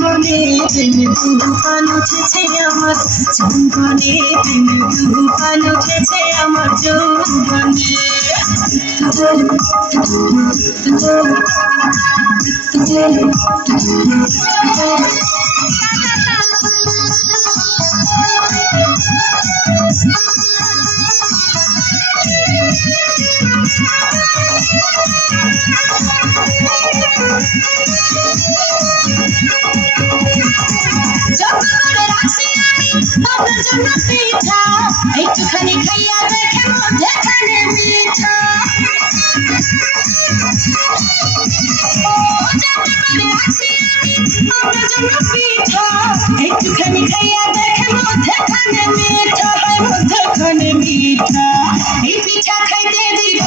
মনে প্রেমের তুফান উঠেছে আমার যৌবনে, প্রেমের তুফান উঠেছে আমার যৌবনে। আপনার জন্য পিঠা একটুখানি খাইয়া দেখে মধ্যেখানে মিঠা। আপনার জন্য পিঠা একটুখানি খাইয়া দেখে মধ্যেখানে মিঠা, মধ্যেখানে মিঠা। এই পিঠা খাইতে দিব,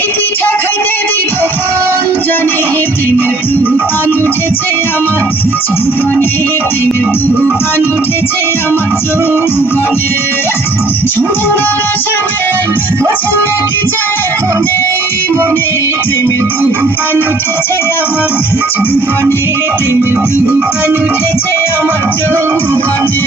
এই পিঠা খাইতে দিব কোন জানে প্রেমের তুফান উঠেছে আমার যৌবনে, প্রেমের তুফান উঠেছে আমার যৌবনে। সুন্দর আসামে বোঝেন নাকি যায় এখন এই মনে প্রেমের তুফান উঠেছে আমার যৌবনে, প্রেমের তুফান উঠেছে আমার যৌবনে।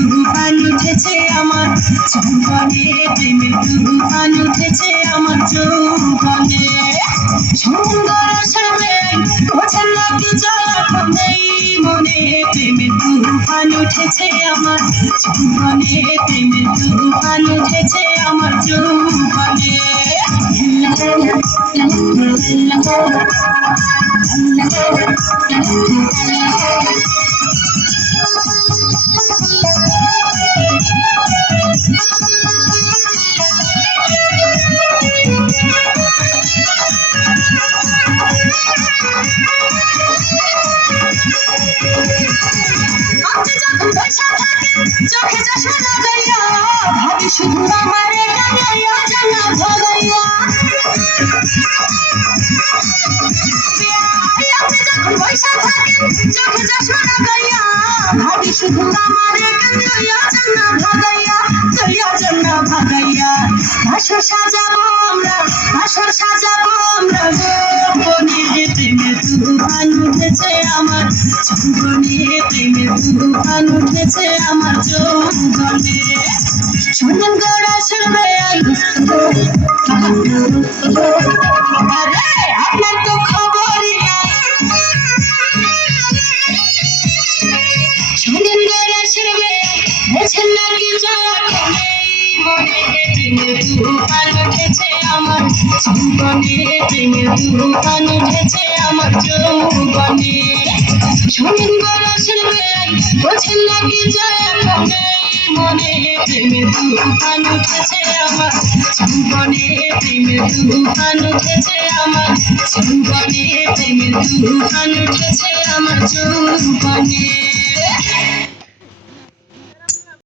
তুফান উঠেছে আমার যৌবনে, প্রেমের তুফান উঠেছে আমার যৌবনে। সুন্দর আসামে বোঝেন নাকি যায় এখন এই মনে প্রেমের তুফান উঠেছে আমার যৌবনে, প্রেমের তুফান উঠেছে আমার যৌবনে। চোখে চশমা লাগাইয়া ভাবি শুধু আমারে টানাইয়া জানা ভাগাইয়া। আপনি যখন বৈশা থাকেন চোখে চশমা লাগাইয়া ভাবি শুধু আমারে টানাইয়া জানা ভাগাইয়া, লইয়া জানা ভাগাইয়া। বাসর সাজাবো আমরা, বাসর সাজাবো আমরা গোপনে, প্রেমের তুফান উঠেছে আমার যৌবনে, প্রেমের তুফান উঠেছে আমার যৌবনে। শোনেন গোরা শুনবে আরে আপনার তো খবরই নাই। শোনেন গোরা শুনবে বোঝেন নাকি যখন এই মনে প্রেমের তুফান উঠেছে আমার যৌবনে, প্রেমের তুফান উঠেছে আমার যৌবনে। শোনেন গোরা শুনবে বোঝেন নাকি যখন এই মনে প্রেমের তুফান উঠেছে আমার যৌবনে, প্রেমের তুফান উঠেছে আমার যৌবনে, প্রেমের তুফান উঠেছে আমার যৌবনে।